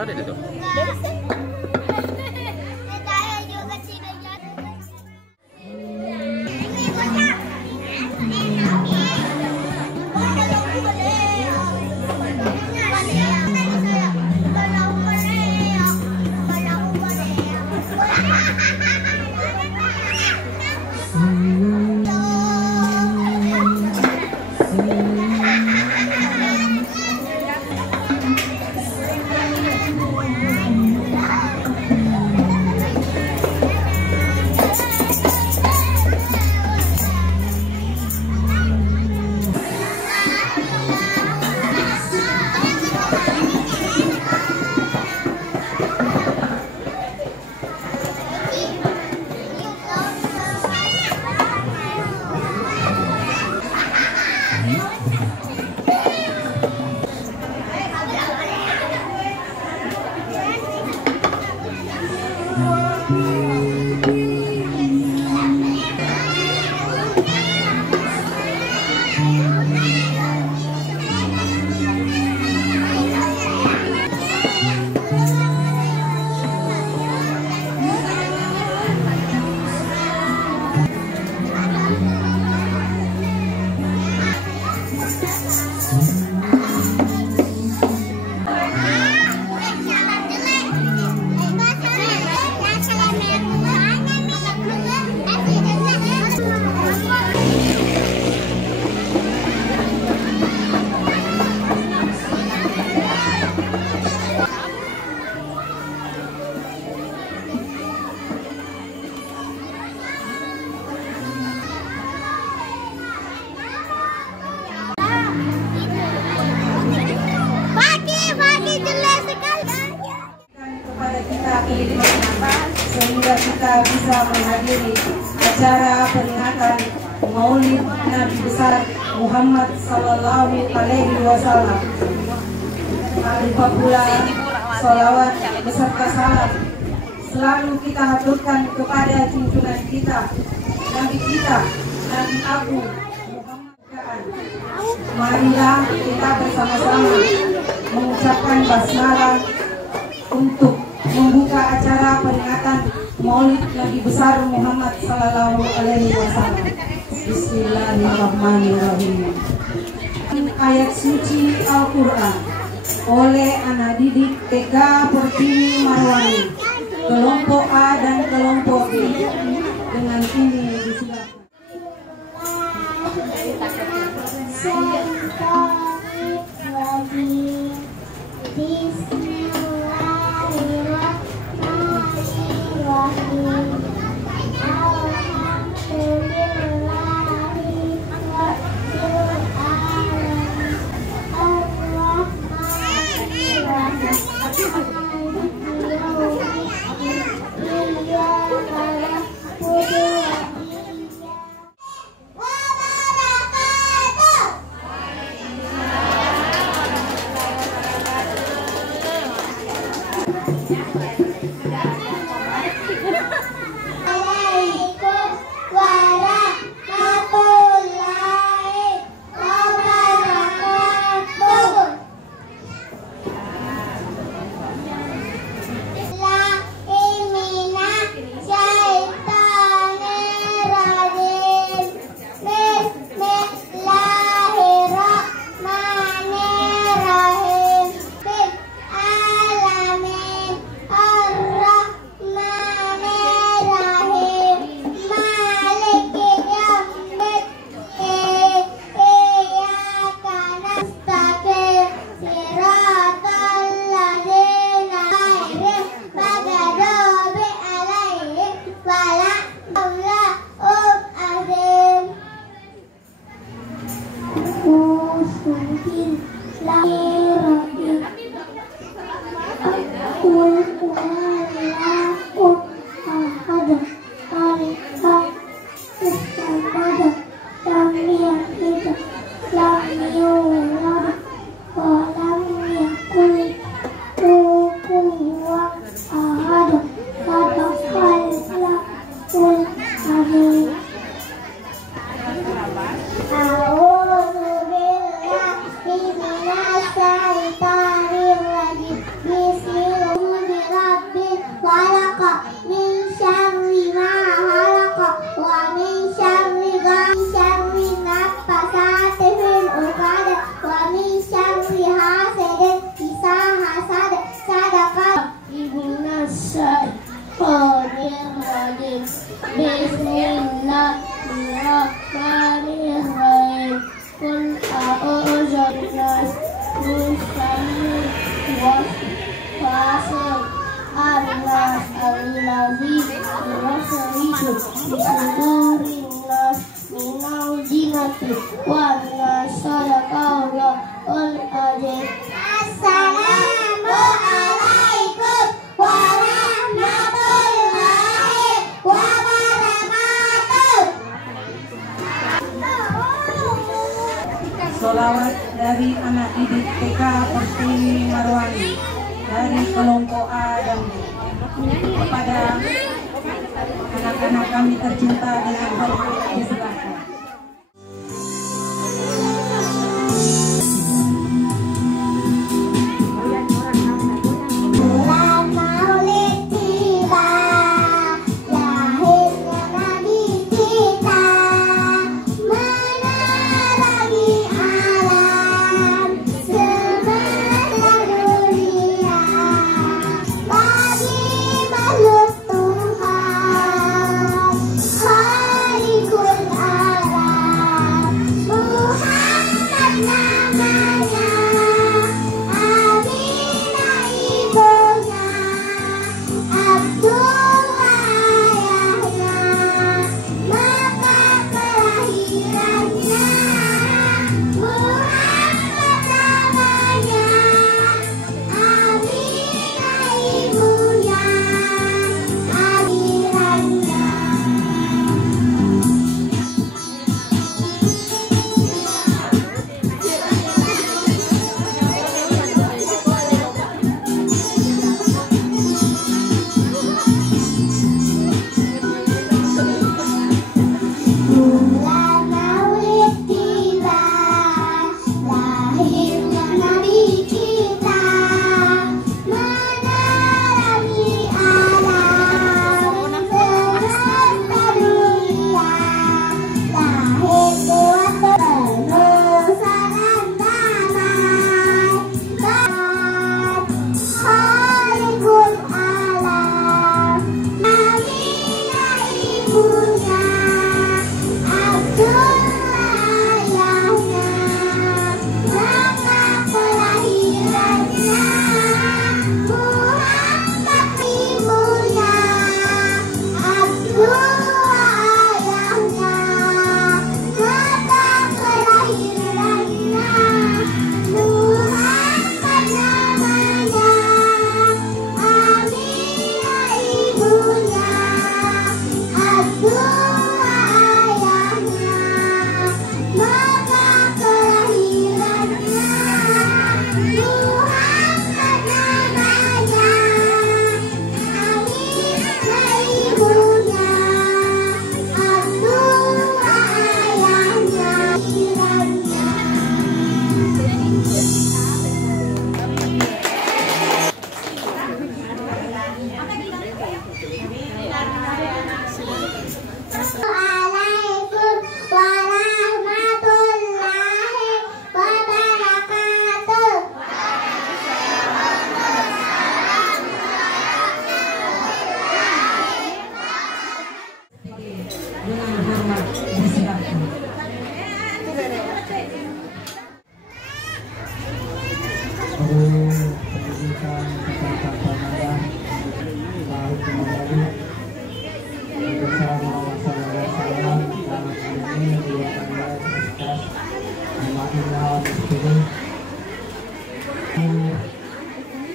Ada itu. Sehingga kita bisa menghadiri acara peringatan Maulid Nabi besar Muhammad Sallallahu Alaihi Wasallam. Berupa pula sholawat beserta salam selalu kita haturkan kepada junjungan kita, Nabi Agung Muhammad. Marilah kita bersama-sama mengucapkan basmalah untuk membuka acara peringatan Maulid Nabi besar Muhammad Sallallahu Alaihi Wasallam. Bismillahirrahmanirrahim. Ayat suci Al-Quran oleh anak didik TK Pertiwi Marwani, kelompok A dan kelompok B. Dengan ini disilakan. Alamin. Alhamdulillah minal jinati wa minas sadaqallah al-azim. Assalamualaikum warahmatullahi wabarakatuh. Sholawat dari anak didik TK Pertiwi Marwani dari kelompok A dan B kepada anak-anak kami tercinta dengan hormat diserahkan.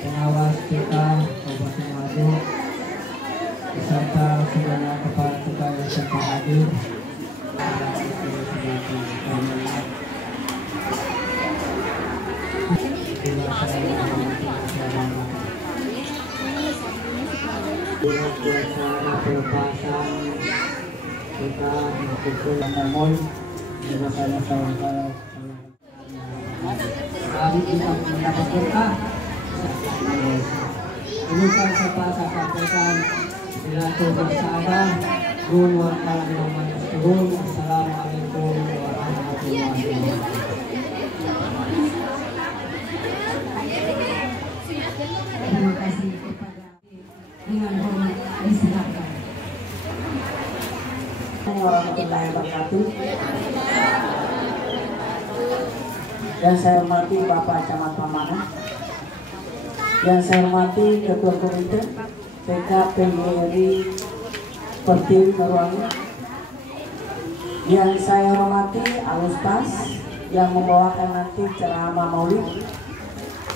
Pengawas kita Kabupaten Madu beserta segenap kepala kita yang serta hadir. Pelepasan kita melakukan namun juga saya sampaikan hari kita mendapat berkah. Ini kan saya sampaikan bila bersahabat gun warahmatullahi wabarakatuh. Assalamualaikum warahmatullahi wabarakatuh. Terima kasih kepada dengan hormat disilakan. Warahmatullahi wabarakatuh. Yang saya hormati Bapak Camat Pamana, yang saya hormati Ketua Komite TK PGRI Pertiwi Marwani. Yang saya hormati Al-Ustaz yang membawakan nanti ceramah maulid,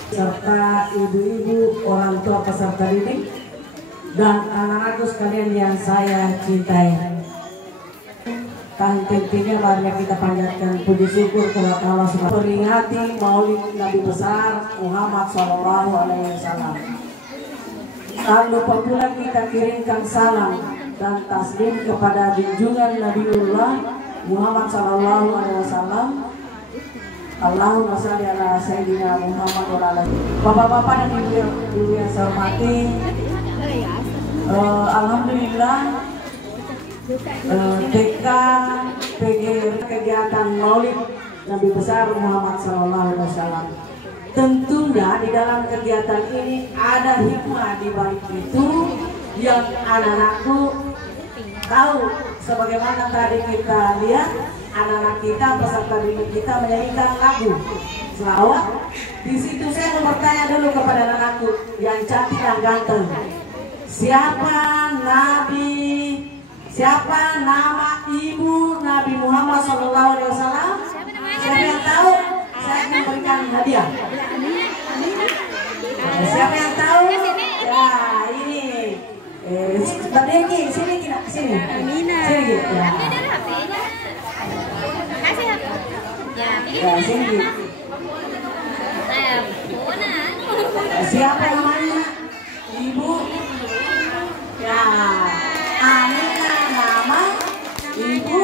serta ibu-ibu, orang tua peserta didik, dan anak-anakku sekalian yang saya cintai. Tentunya mari kita panjatkan puji syukur kepada Allah SWT peringati maulid Nabi besar Muhammad SAW. Tak lupa pula kita kirimkan salam dan taslim kepada junjungan Nabiullah Muhammad SAW. Allahumma sholli ala sayyidina Muhammad wa ala Bapak-bapak dan ibu-ibu yang saya hormati, alhamdulillah TK PGR kegiatan Maulid Nabi besar Muhammad SAW. Tentunya di dalam kegiatan ini ada hikmah di balik itu yang anak-anakku tahu. Sebagaimana tadi kita lihat, anak-anak kita peserta didik kita menyanyikan lagu selawat. Di situ saya mau bertanya dulu kepada anak-anakku yang cantik dan ganteng, siapa nama ibu Nabi Muhammad SAW? Siapa yang tahu? Saya akan berikan hadiah. Siapa yang tahu? Ya ini. Tadi sini. Sini. Ya. Ya sini. Siapa namanya? Ibu. Ya. Amina nama ibu.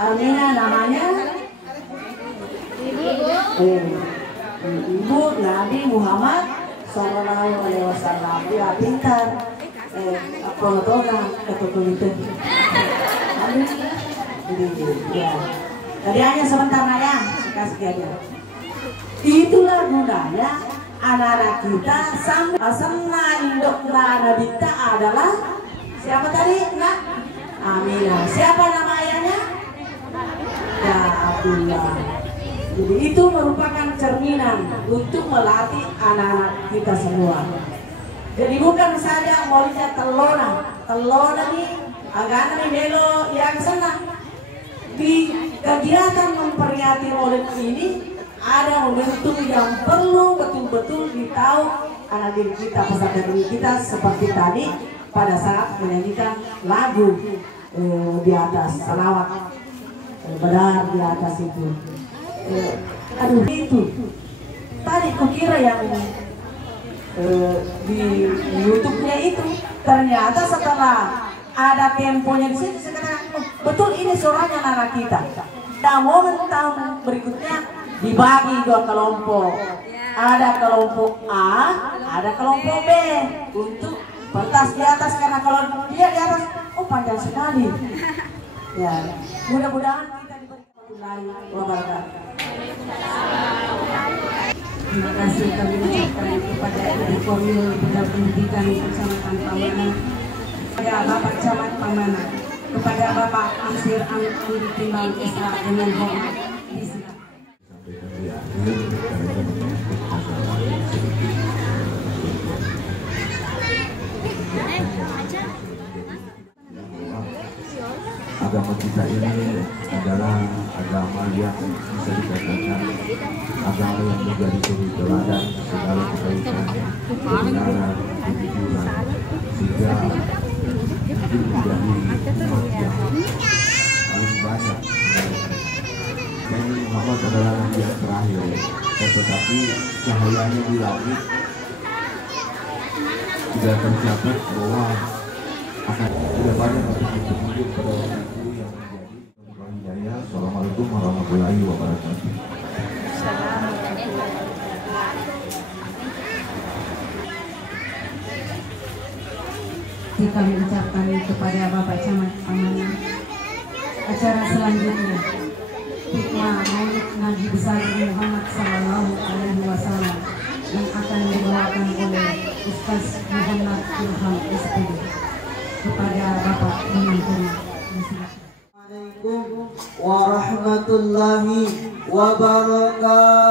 Amina namanya. Ibu Nabi Muhammad SAW. Ya pintar. Ya. Tadi hanya sebentar ya, kasih aja. Itulah gunanya anak-anak kita sama induk Nabi kita adalah siapa tadi? Nak Amina. Siapa nama ayahnya? Ya Abdullah. Jadi itu merupakan cerminan untuk melatih anak-anak kita semua. Jadi bukan saja maulidnya telona nih, agak nih melo yang senang. Di kegiatan memperingati maulid ini ada momentum yang perlu betul-betul ditahu anak didik kita, peserta didik kita, seperti tadi pada saat menyanyikan lagu di atas salawat benar di atas itu. Aduh itu tadi kukira yang di YouTube-nya itu ternyata setelah ada temponya di situ sekarang betul ini suaranya anak kita. Dan momen tahun berikutnya dibagi dua kelompok. Ada kelompok A, ada kelompok B untuk pentas di atas, karena kalau dia di atas panjang sekali. Ya, mudah-mudahan kita diberikan wabarakatuh. Terima kasih kami ucapkan kepada Ibu Korwil Bidang Pendidikan Kecamatan Pamana, kepada Bapak Camat Pamana, kepada Bapak Amsir Andi Timbang Isra dengan hormat. Agama kita ini adalah agama yang bisa dikatakan agama yang menjadi suri teladan segala kebaikan, kebenaran, kejujuran, sehingga itu menjadi umat yang paling banyak. Nabi Muhammad adalah nabi yang terakhir, tetapi cahayanya di langit tidak tercatat bahwa akan tidak banyak petunjuk pada waktu itu yang menjadi. Assalamualaikum warahmatullahi wabarakatuh. Kami ucapkan kepada Bapak Camat Pamana, acara selanjutnya hikmah maulid Nabi besar Muhammad SAW yang akan dibawakan oleh Ustaz Muhammad Ilham SPD. Kepada Bapak Pemimpin. Assalamualaikum warahmatullahi wabarakatuh.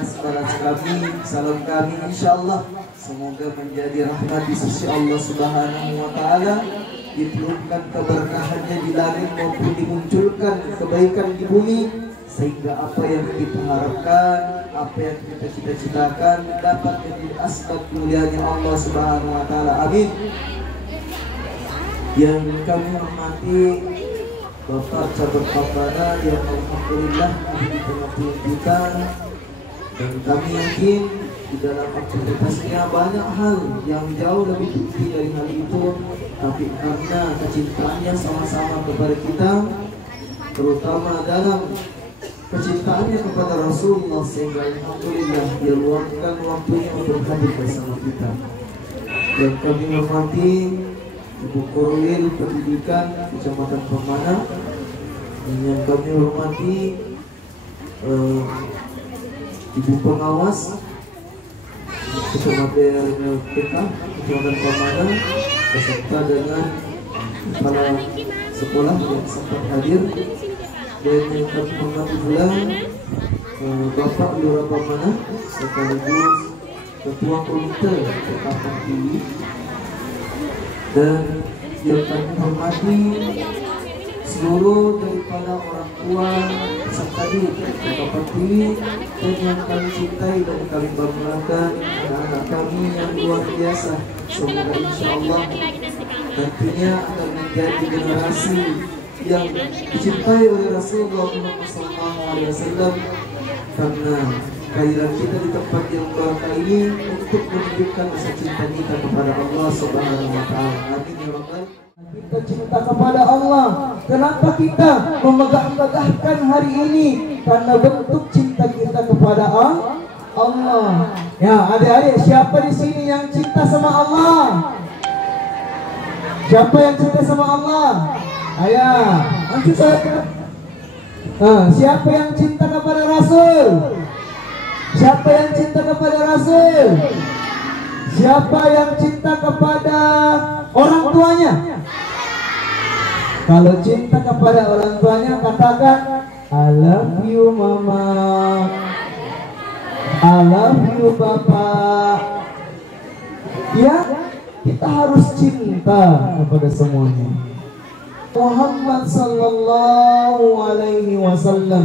balas kami, salam kami insyaallah semoga menjadi rahmat di sisi Allah Subhanahu wa taala, diturunkan keberkahannya di langit maupun dimunculkan kebaikan di bumi, sehingga apa yang kita harapkan, apa yang kita cita-citakan dapat menjadi asbab kemuliaannya Allah Subhanahu wa taala. Amin. Yang kami hormati Bapak Camat Pamana yang alhamdulillah ada di tengah-tengah kita, dan kami yakin di dalam aktivitasnya banyak hal yang jauh lebih tinggi dari hal itu, tapi karena kecintaannya sama-sama kepada kita, terutama dalam kecintaannya kepada Rasulullah, sehingga alhamdulillah dia luangkan waktunya untuk hadir bersama kita. Dan kami hormati Ibu Korwil Pendidikan Kecamatan Pamana, yang kami hormati Ibu Pengawas Kecamatan PK Kecamatan Pamana beserta dengan kepala sekolah yang sempat hadir, dan yang kami hormati pula Bapak Lurah Pamana sekaligus Ketua Komite Pekatan Tinggi, dan yang kami hormati seluruh daripada orang tua peserta didik Pekatan Tinggi, dan yang kami cintai dan kami banggakan anak-anak kami yang luar biasa. Semoga insyaallah nantinya akan menjadi generasi yang dicintai oleh Rasulullah Muhammad SAW, karena kehadiran kita di tempat yang berkah ini untuk menunjukkan rasa cinta kita kepada Allah Subhanahu wa taala. Amin ya rabbal. Kita cinta kepada Allah. Kenapa kita memegah-megahkan hari ini? Karena bentuk cinta kita kepada Allah. Ya, adik-adik, siapa di sini yang cinta sama Allah? Siapa yang cinta sama Allah? Ayah, angkat saya. Siapa yang cinta kepada Rasul? Siapa yang cinta kepada Rasul? Siapa yang cinta kepada orang tuanya? Kalau cinta kepada orang tuanya, katakan I love you mama, I love you bapak. Ya, kita harus cinta kepada semuanya. Muhammad sallallahu alaihi wasallam,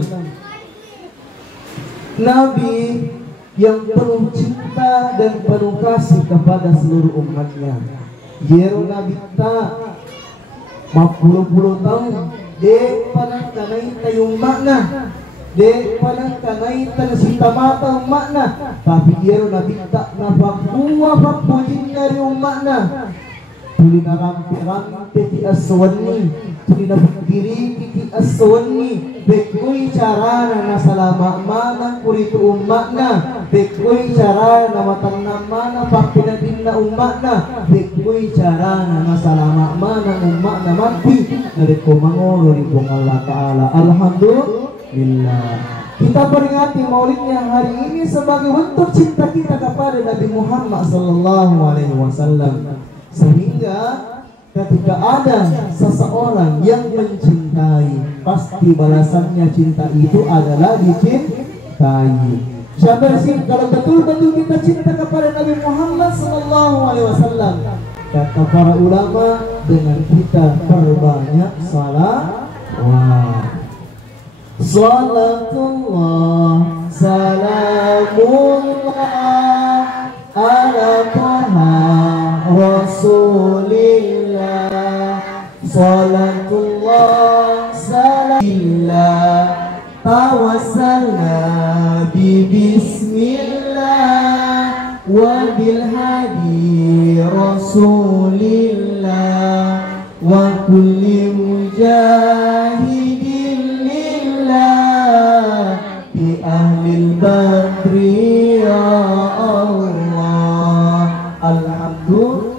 Nabi yang penuh cinta dan penuh kasih kepada seluruh umatnya. Jero Nabi ta mapuluh-puluh tahun de panang kanai tayong makna, de panang kanai tan sita mata makna, tapi jero Nabi ta napagbuwa pagpujin na rin makna. Tuli na rampi-rampi ti aswani, tuli na pagdiri ti aswani, bekoy cara na nasalama manang kurito umak na, bekoy cara na matang mana pakpinadin na umak na, bekoy cara na nasalama manang umak na mati, narito mangolo ribong Allah Ta'ala. Alhamdulillah. Kita peringati maulidnya hari ini sebagai bentuk cinta kita kepada Nabi Muhammad sallallahu alaihi wasallam. Sehingga ketika ada seseorang yang mencintai, pasti balasannya cinta itu adalah dicintai. Siapa sih kalau betul-betul kita cinta kepada Nabi Muhammad SAW? Kata para ulama, dengan kita perbanyak salawat. Salatullah, salamullah ala Taha Rasulillah, salatullah salamillah, tawassalna bi bismillah wa bil hadi Rasulillah wa kulli mujahidin lillah bi ahlil badri ya Allah. Alhamdulillah.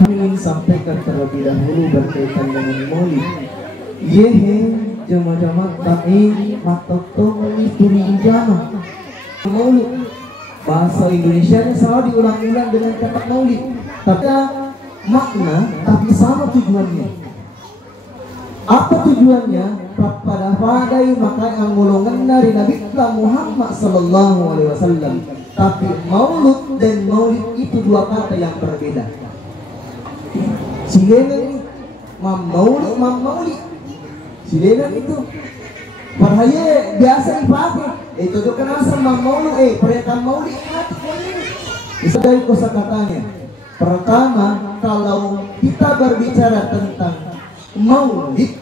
Ingin sampaikan terlebih dahulu berkaitan dengan maulid. Yehe jama-jama ta'i matoto turi ijama. Maulid bahasa Indonesia ini selalu diulang-ulang dengan kata maulid, tapi makna tapi sama tujuannya. Apa tujuannya? Pada padai maka yang golongan dari Nabi Muhammad sallallahu alaihi wasallam. Tapi maulud dan maulid itu dua kata yang berbeda. Silenan maulid. Silenan itu parhaya biasa dipakai. Itu tuh kenasa maulud perayaan maulid itu dari kosakatanya. Pertama, kalau kita berbicara tentang maulid,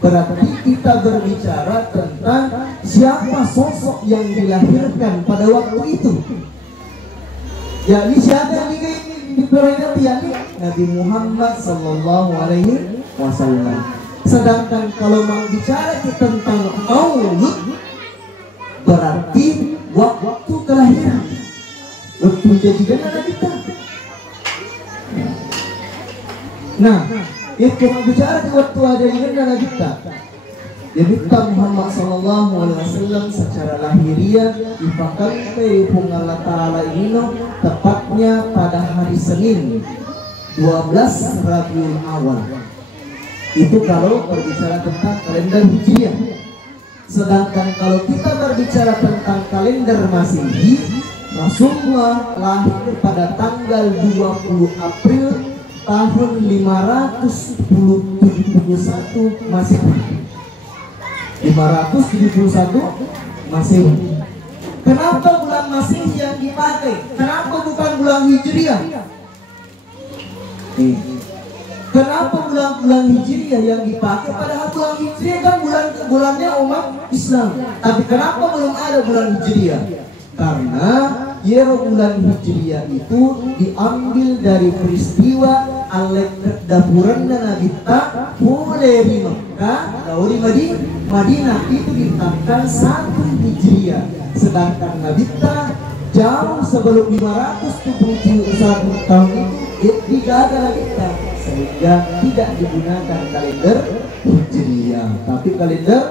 berarti kita berbicara tentang siapa sosok yang dilahirkan pada waktu itu. Yakni siapa yang diperingati, yakni Nabi Muhammad sallallahu alaihi wasallam. Sedangkan kalau mau bicara tentang maulud, berarti waktu kelahiran, waktu jadikan anak kita. Nah, itu mau bicara waktu ada di anak kita. Nabi Muhammad sallallahu alaihi wasallam secara lahiriah dipakai hukum Allah Taala ini tepatnya pada hari Senin 12 Rabiul Awal. Itu kalau berbicara tentang kalender Hijriah. Sedangkan kalau kita berbicara tentang kalender Masehi, Rasulullah lahir pada tanggal 20 April tahun 571 Masehi. 571 Masehi. Kenapa bulan Masehi yang dipakai? Kenapa bukan bulan Hijriah? Kenapa bulan Hijriah yang dipakai? Padahal bulan Hijriah kan bulannya umat Islam. Tapi kenapa belum ada bulan Hijriah? Karena bulan Hijriah itu diambil dari peristiwa dapuran Nabi dari Mekah dari Madinah itu ditetapkan 1 Hijriah. Sedangkan Nabi jauh sebelum 571 tahun itu tidak ada Nabi, sehingga tidak digunakan kalender Hijriah, tapi kalender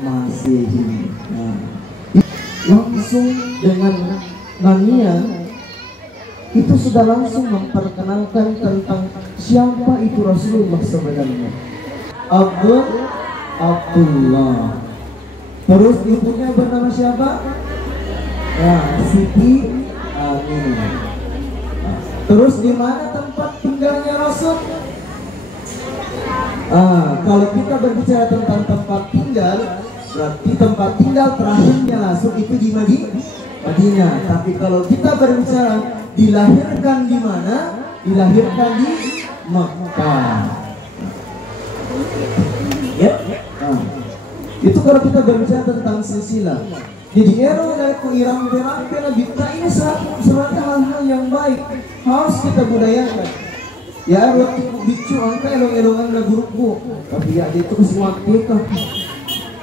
Masehi. Langsung dengan Nania itu sudah langsung memperkenalkan tentang siapa itu Rasulullah sebenarnya. Abdullah. Terus ibunya bernama siapa? Siti Aminah. Terus di mana tempat tinggalnya Rasul? Kalau kita berbicara tentang tempat tinggal, berarti tempat tinggal terakhirnya Rasul itu di Madinah. Tapi kalau kita berbicara dilahirkan di mana? Dilahirkan di Mekah. Itu kalau kita berbicara tentang silsilah. Jadi dari irang kita ini sebenarnya hal-hal yang baik harus kita budayakan. Ya waktu bicu angka elong-elongan na grupo, tapi ya dito semua teka.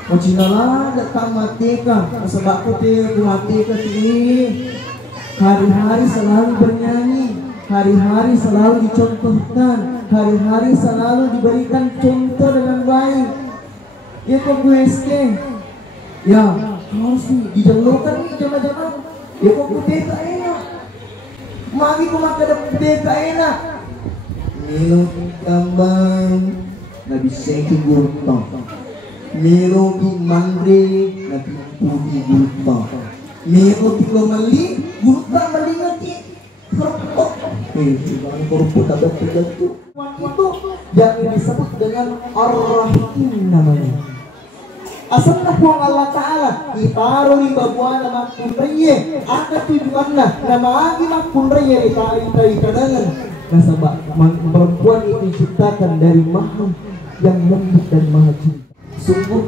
O cinala tak mateka, sebab ko mateka ini. Hari-hari selalu bernyanyi, hari-hari selalu dicontohkan, hari-hari selalu diberikan contoh dengan baik. Ya kok gue ya harus dijalukan nih jamaah-jamaah. Ya kok teka enak, magi ko makada teka enak. Milo tambang nabi seki gurta, milo di mandre nabi pudi gurta, milo tiko mali gurta mali nanti korpot. Bang korpot ada tiga itu yang disebut dengan Ar-Rahim namanya. Asalnya po Allah Ta'ala itaro ni babuan na magpunreye at tujuanna na maagi magpunreye itari kadangan. Nasabak perempuan itu diciptakan dari maha yang lembut dan maha cinta. Sungguh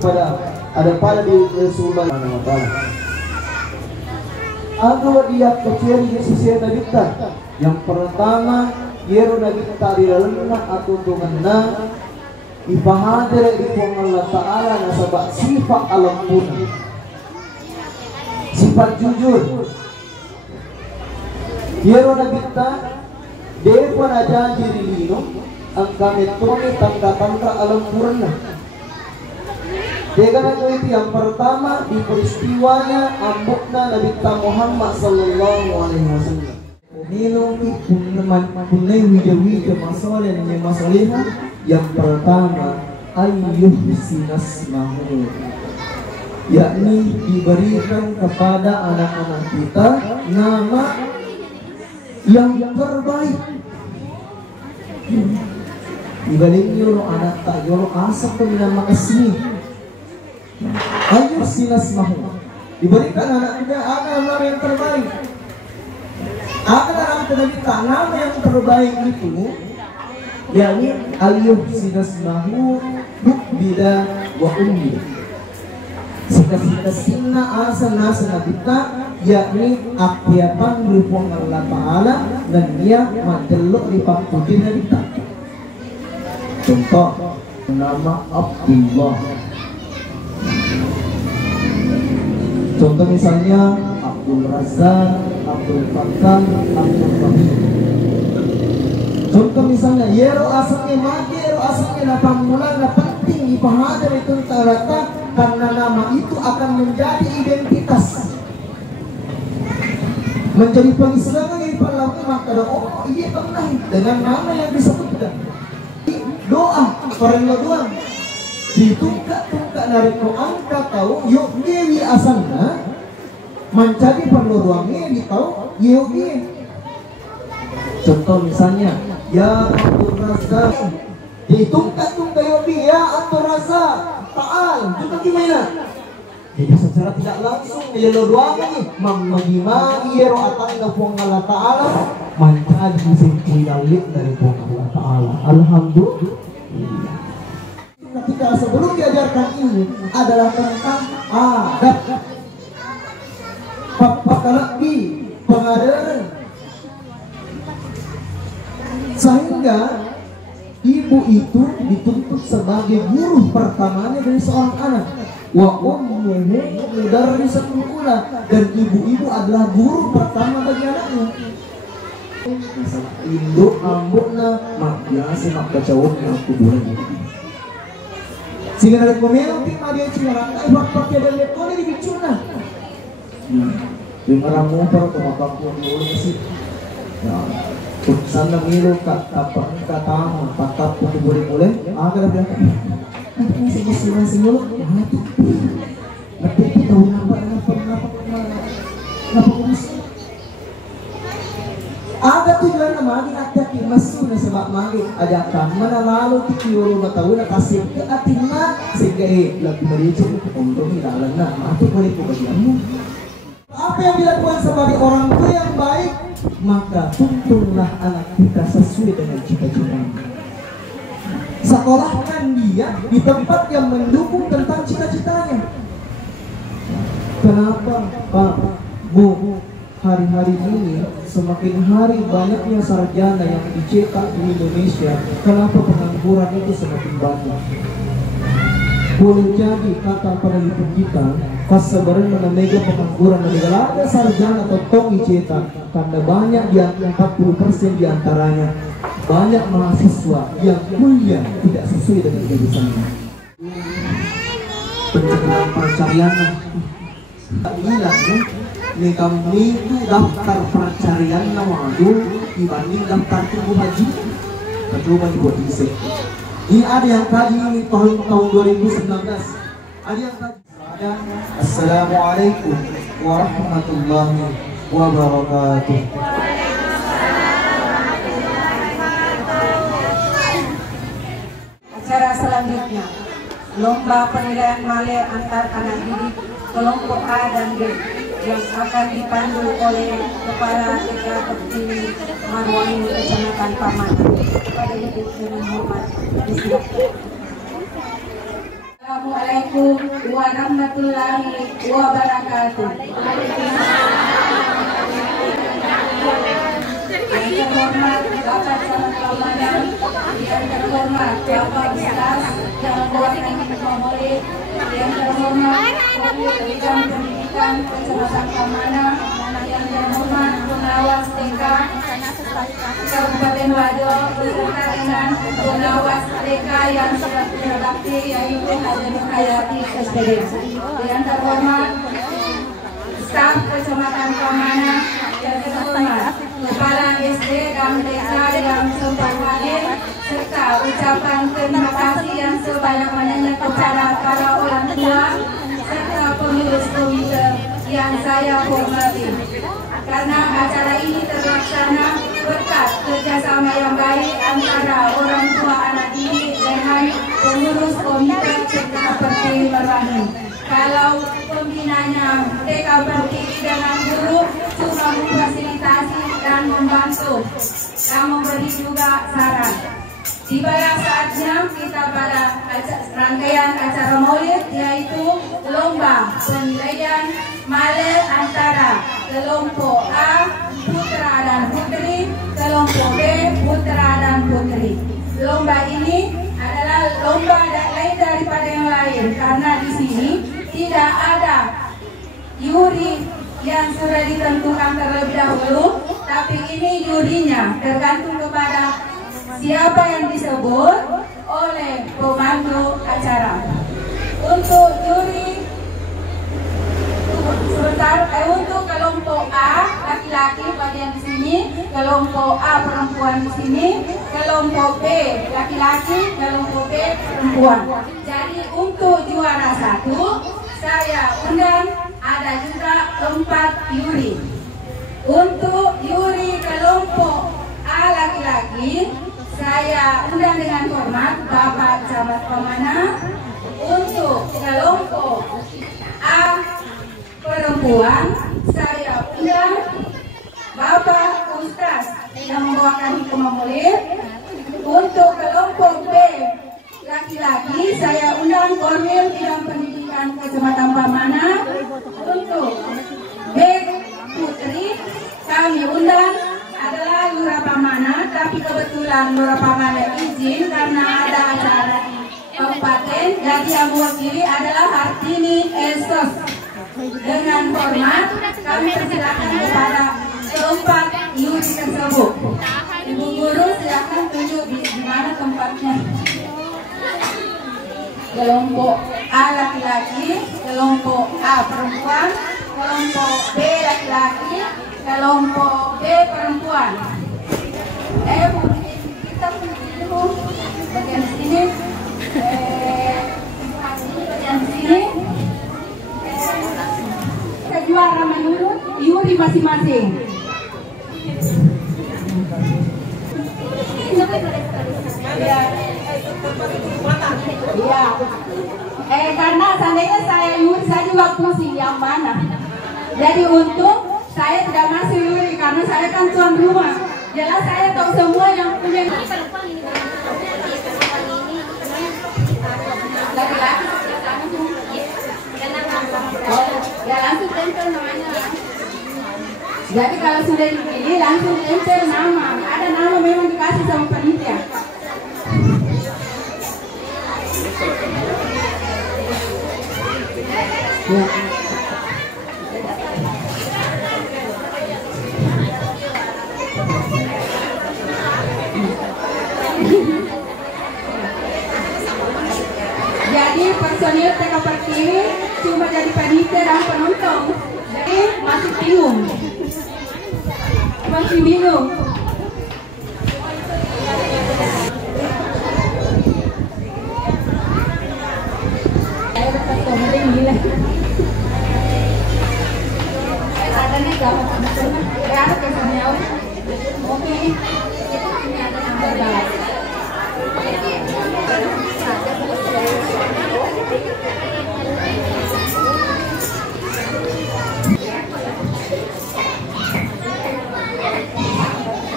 ada pada di Rasulullah SWT. Ada dia kecil Yesus yang nabita. Yang pertama, yero nabita di dalamnya atau tunganna ipahadir di Allah Ta'ala nasabak sifat alam pun, sifat jujur. Yero nabita Dewa raja jirilino ang kami tuni tangga-tangga alam purna. Dengan itu yang pertama di peristiwanya ambukna Nabi Muhammad sallallahu alaihi wasallam. Nilong punai wija-wija masoleh dan masolehah. Yang pertama, ayyuhsinasmahu, yakni diberikan kepada anak-anak kita nama yang terbaik. Dibalik yolo anak tak yolo asap ke nama asmi. Ayyuhsinasmahu, diberikan anak kita nama yang terbaik. Anak kita nama yang terbaik itu yakni ayyuhsinasmahu bukbida wa ummi. Sika-sika sinna asana kita yakni akyatan rifong Allah Ta'ala dan dia majeluk di pakudin kita. Contoh nama Abdullah. Contoh misalnya Abdul Razak, Abdul Fattah, Abdul Rahim. Contoh misalnya yero asalnya mati, yero asalnya pangmulan penting dipahami itu ternyata karena nama itu akan menjadi identitas, menjadi pengislaman yang perlaku. Maka oh iya pernah dengan nama yang disebutkan doa orang doa ditungkak dari Quran tahu yuk dewi asalnya menjadi pendoangnya di tahu yuk. Contoh misalnya ya Abdul Razak ditungkak yobi ya Abdul Razak Ta'al itu gimana? Jadi secara tidak langsung dia doa ini menggimani yero atangga puang Allah Ta'ala menjadi simpulalik dari puang Allah Ta'ala. Alhamdulillah. Ketika sebelum diajarkan ini adalah tentang adab pakalaki pengadaran, sehingga ibu itu dituntut sebagai guru pertamanya dari seorang anak. Wa ummuhu mudarrisatun ula, dan ibu-ibu adalah guru pertama bagi anaknya. Induk ambukna mak biasa mak kacaunya aku boleh. Sehingga dari komentar dia cuma pakai dan lekone di bicuna. Dengar motor ke makapuan dulu sih. Ya, sana milu kata patap pun boleh agar bilang masih mulu mati. Nanti tahu kenapa ada tujuan nama lagi nanti masuk na sebab magi ajakan mana lalu tikiulu matahu na kasih ke atina sehingga lagi mericu untuk hidalan na mati boleh pekerjaanmu. Apa yang dilakukan sebagai orang tua yang baik, maka tuntunlah anak kita sesuai dengan cita-citanya. Sekolahkan dia di tempat yang mendukung tentang cita-citanya. Kenapa Pak Bu hari-hari ini semakin hari banyaknya sarjana yang dicetak di Indonesia? Kenapa pengangguran itu semakin banyak? Boleh jadi kata peneliti kita pas sebenarnya menamega pengangguran negara ada sarjana atau tong dicetak karena banyak di 40% diantaranya banyak mahasiswa yang kuliah tidak sesuai dengan jurusannya. Pencegahan percarian bilang ini kami itu daftar percarian waduh dibanding daftar tunggu haji. Coba dibuat di ini ada yang kaji tahun 2019. Ada yang kaji. Assalamualaikum warahmatullahi wabarakatuh. Acara selanjutnya, lomba penilaian male antar anak didik kelompok A dan B yang akan dipandu oleh Kepala TK Pertiwi Marwani Kecamatan Pamanan. Kepada ibu dengan hormat disilakan. Assalamualaikum warahmatullahi wabarakatuh. Yang terhormat Bapak Camat Pamanan, yang terhormat Bapak Ustaz dan Bapak Muhammad, yang terhormat Bidang Pendidikan Kecamatan Pamanan, yang terhormat pengawas TK Kabupaten Wado beserta dengan pengawas TK yang sudah berbakti yaitu Hajar Hayati SPD, yang terhormat staf Kecamatan Pamanan, yang terhormat Kepala SD dan TK yang sempat hadir, serta ucapan terima kasih yang sebanyak-banyaknya kepada para orang tua serta pengurus komite yang saya hormati. Karena acara ini terlaksana berkat kerjasama yang baik antara orang tua anak didik dengan pengurus komite TK Pertiwi Marwani. Kalau pembinanya TK Pertiwi dengan guru cuma memfasilitasi dan membantu dan memberi juga saran. Tibalah saatnya kita pada rangkaian acara Maulid, yaitu lomba penilaian malel antara kelompok A putra dan putri, kelompok B putra dan putri. Lomba ini adalah lomba lain daripada yang lain karena di sini tidak ada juri yang sudah ditentukan terlebih dahulu, tapi ini jurinya tergantung kepada siapa yang disebut oleh pemandu acara. Untuk juri untuk kelompok A laki-laki bagian di sini, kelompok A perempuan di sini, kelompok B laki-laki, kelompok B perempuan. Jadi untuk juara 1 saya undang ada juga 4 juri. Untuk juri kelompok A laki-laki saya undang dengan hormat Bapak Camat Pamana. Untuk kelompok A perempuan saya undang Bapak Ustaz yang membawakan hikmah maulid. Untuk kelompok B laki-laki saya undang Korwil Bidang Pendidikan Kecamatan Pamana. Untuk B putri kami undang adalah Lurah Pamana, tapi kebetulan Lurah Pamana izin karena ada acara di kabupaten, jadi yang mewakili adalah Hartini Esos. Dengan hormat kami persilakan kepada keempat juri tersebut. Ibu guru silakan tunjuk di mana tempatnya. Kelompok A laki-laki, kelompok A perempuan, kelompok B laki-laki, kelompok B perempuan. Kita Bu, bagian sini, bagian sini. Juara menurut juri masing-masing. Ya. Karena seandainya saya juri, saya juga pusing yang mana. Jadi untung saya tidak masuk juri karena saya kan tuan rumah. Jelas saya tahu semua yang punya laki-laki. Ya langsung tempel namanya. Jadi kalau sudah dipilih langsung tempel nama. Ada nama memang dikasih sama panitia. Ya. Jadi personil TK Pertiwi cuma jadi panitia dan penonton. Jadi masih bingung.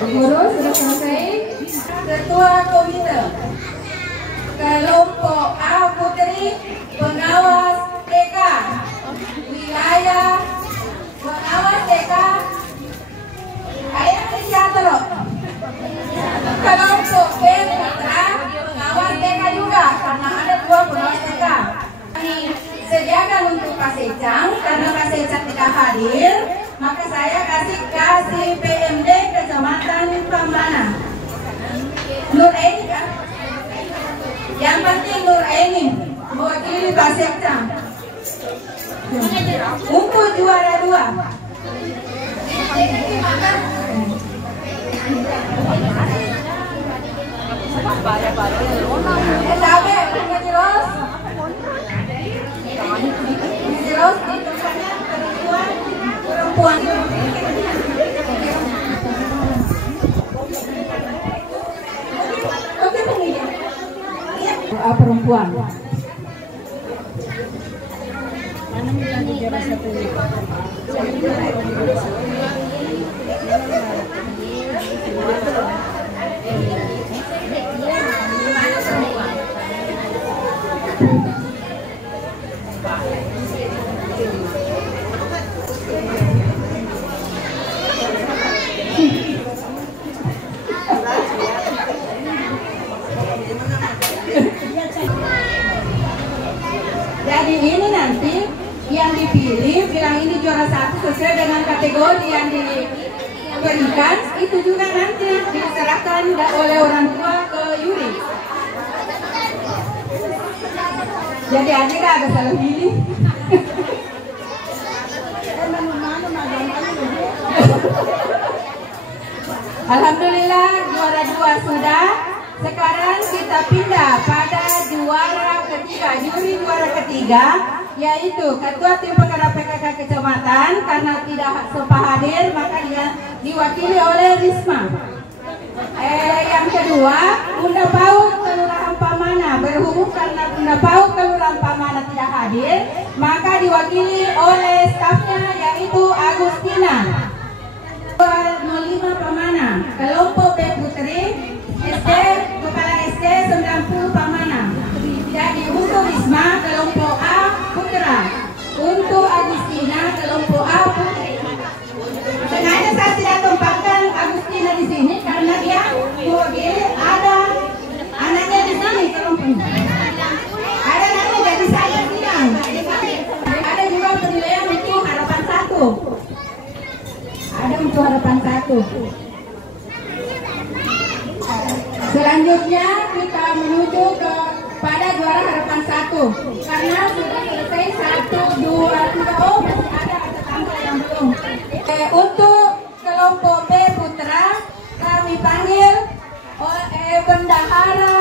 Guru sudah selesai. Ketua komite kelompok A putri, pengawas TK wilayah, pengawas TK ayah inisiator. Kelompok B putra, pengawas TK juga karena ada 2 pengawas TK. Kami sediakan untuk Pak Secang karena Pak Secang tidak hadir, maka saya kasih PMD Kecamatan Pamana. Nur Eni kan? Yang penting Nur Eni mewakili Pak Secang. Untuk juara 2. perempuan. Jadi ini nanti yang dipilih bilang ini juara satu sesuai dengan kategori yang diberikan, itu juga nanti diserahkan oleh orang tua ke Yuri. Jadi adik agak salah pilih. Alhamdulillah juara 2 sudah. Sekarang kita pindah pada juara ketiga, juri juara ketiga, yaitu Ketua Tim Penggerak PKK Kecamatan. Karena tidak sempat hadir, maka dia diwakili oleh Risma. Yang kedua, Bunda Paut Kelurahan Pamana. Berhubung karena Bunda Paut Kelurahan Pamana tidak hadir, maka diwakili oleh stafnya, yaitu Agustina. 05 Pamana, kelompok B Putri, SD, Kepala SD 90 Pamana. Jadi untuk Risma kelompok A Putra, untuk Agustina kelompok A Putri. Sengaja saya tidak tempatkan Agustina di sini karena dia mewakili ada anaknya di sini kelompoknya. Ada nanti jadi saya bilang. Ada juga penilaian untuk harapan 1. Ada untuk harapan 1. Selanjutnya kita menuju pada juara harapan 1 karena sudah selesai 1, 2, 3. Oh, masih ada tambah yang belum. Untuk kelompok B Putra kami panggil bendahara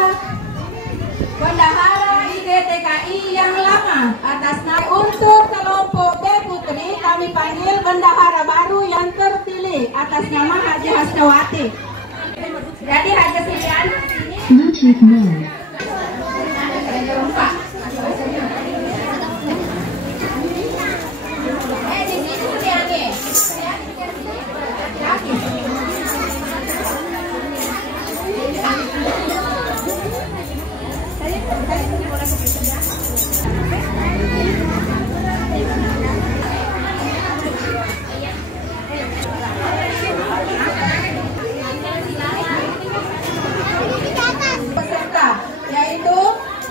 IDTKI yang lama atas nama. Untuk kelompok B Putri kami panggil bendahara baru yang terpilih atas nama Haji Hasnawati. Jadi Haji Silian Bluetooth mode. peserta, yaitu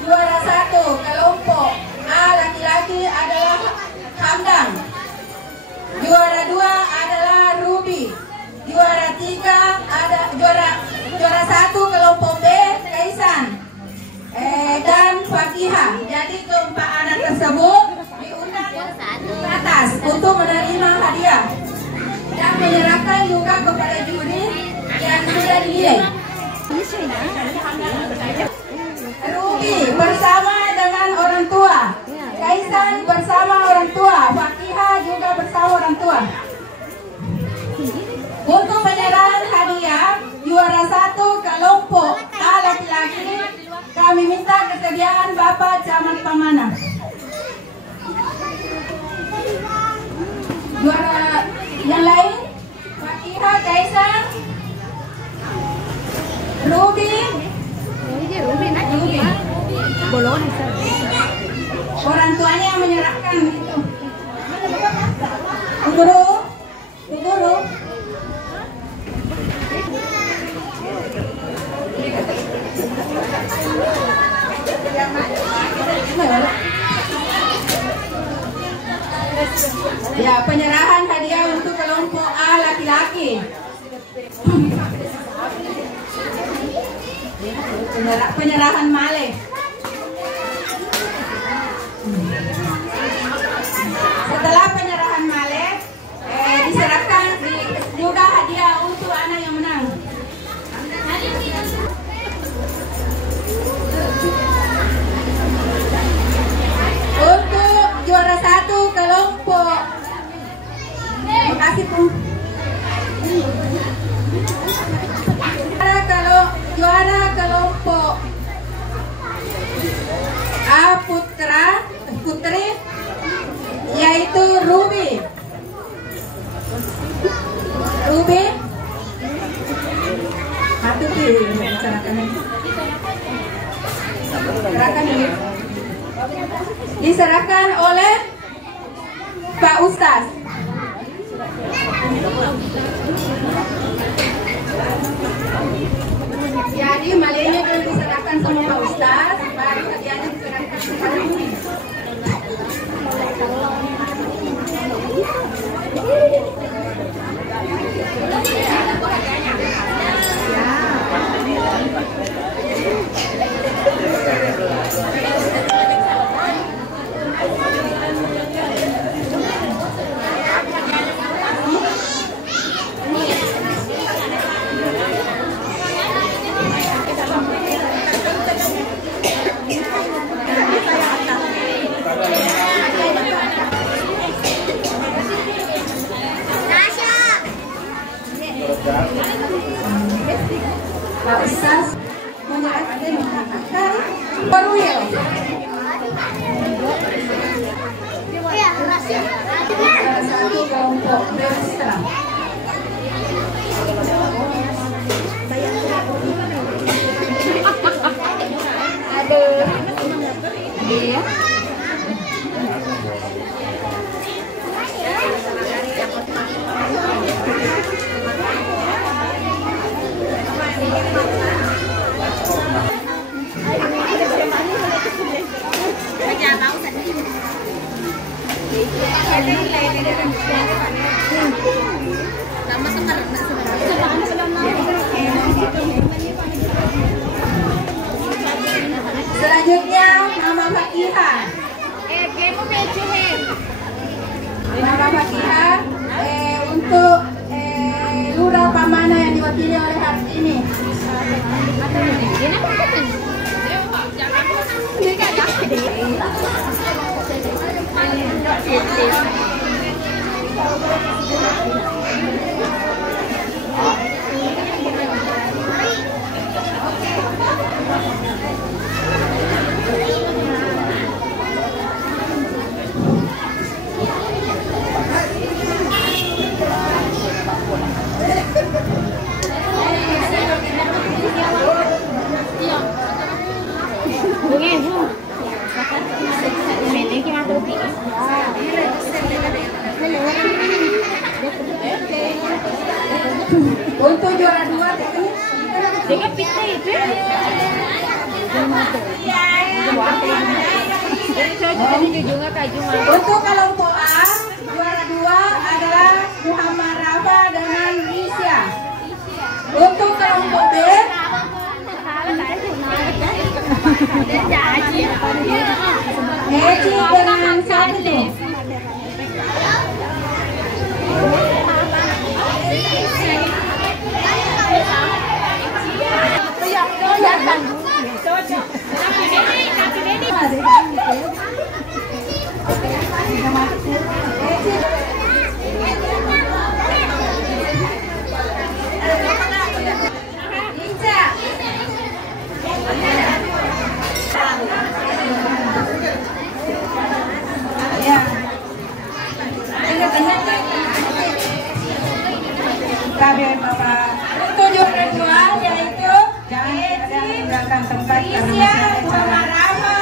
juara 1 kelompok A laki-laki adalah Hamdan, juara 2 adalah Ruby, juara 3 ada juara 1 kelompok B Kaisan dan Fakihah. Jadi keempat anak tersebut diundang ke atas untuk menerima hadiah dan menyerahkan juga kepada juri yang sudah dinilai. Ruby bersama dengan orang tua, Kaisan bersama orang tua, Fakihah juga bersama orang tua. Untuk penyerahan hadiah juara 1 kelompok A laki-laki, kami minta kesediaan Bapak Camat Pamana. Juara yang lain, Fakihah, Kaisan, Ruby. Orang tuanya yang menyerahkan itu. Guru. Ya, penyerahan hadiah untuk kelompok A laki-laki. Penyerahan male. Setelah penyerahan male, diserahkan juga hadiah untuk anak yang menang. Diserahkan oleh Pak Ustaz. Jadi malingnya akan diserahkan sama Pak Ustaz, baru hadiahnya diserahkan kepada murid. Pak Ustaz menyerahkan Korwil. Satu kelompok demonstran. Aduh. Iya. Selanjutnya Mama Fakihah. Mama Fakihah untuk Lurah Pamana yang diwakili oleh Hartini. Untuk juara 2 untuk kelompok A, juara 2 adalah Muhammad Rafa dengan Risya. Untuk kelompok B, Eci dengan Satu. Untuk juara 2 yaitu Risya, Muhammad Rafa,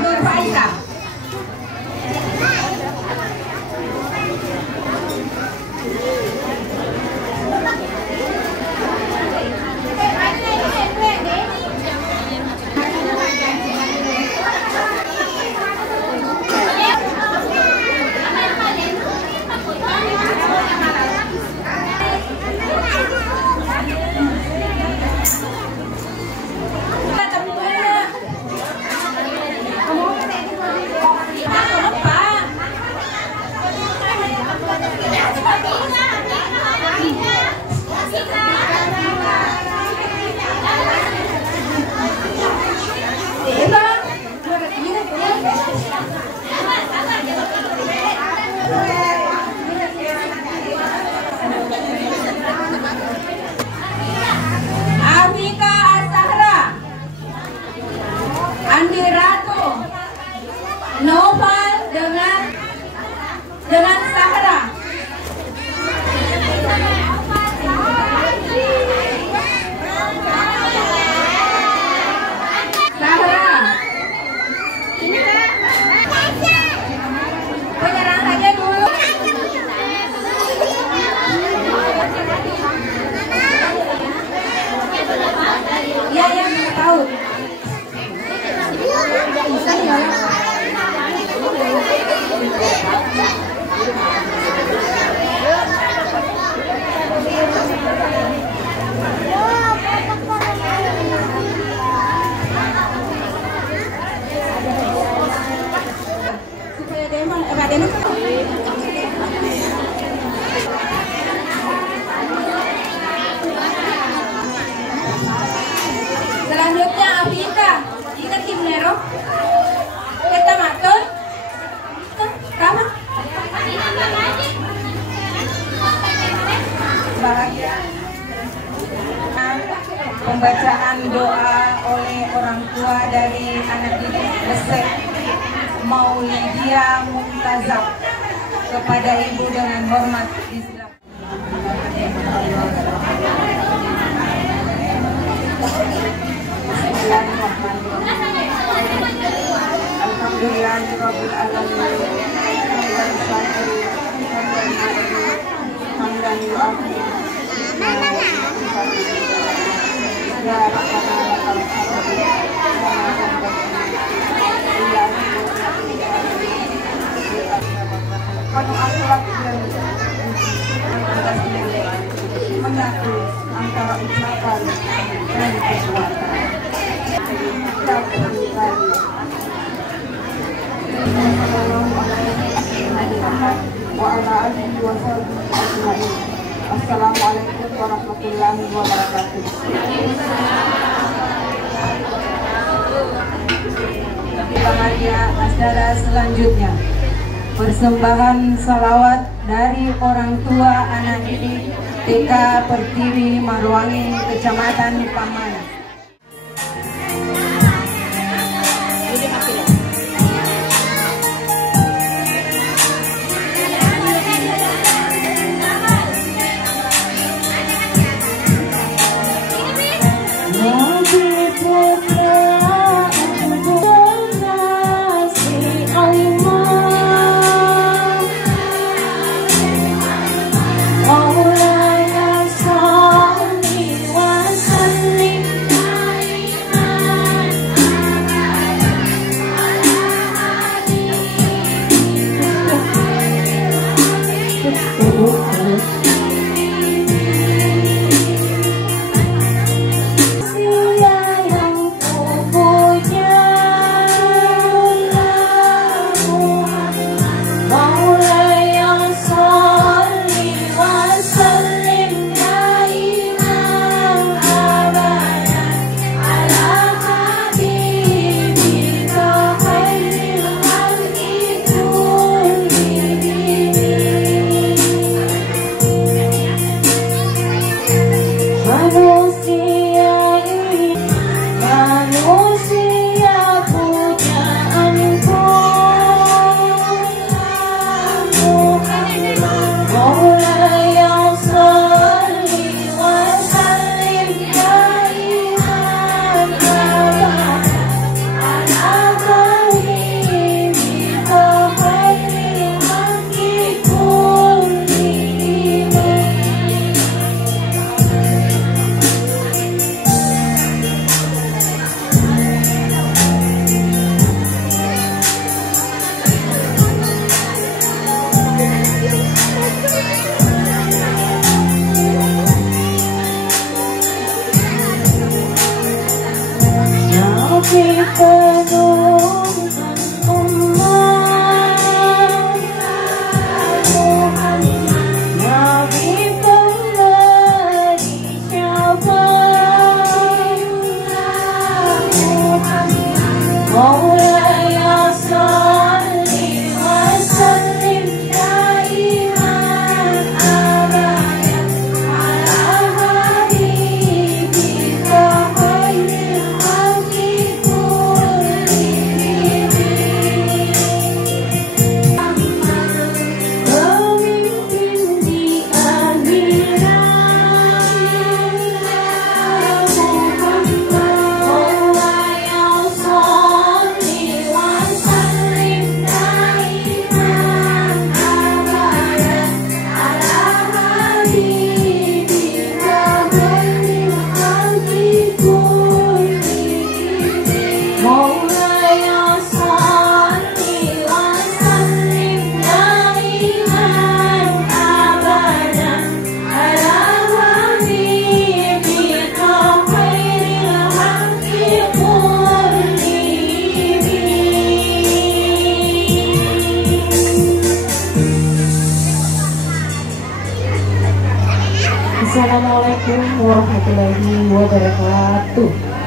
Nur Faisal. pembacaan doa oleh orang tua dari anak didik Besek Maulidia Mumtazah kepada ibu dengan hormat Islam. Alhamdulillahirabbil alamin. Penuh akhlak dan menyatu antara ucapan dan perbuatan. Assalamualaikum warahmatullahi wabarakatuh. Bahagia acara selanjutnya, persembahan salawat dari orang tua anak didik TK Pertiwi Marwangi, Kecamatan Pamana. Assalamualaikum warahmatullahi wabarakatuh.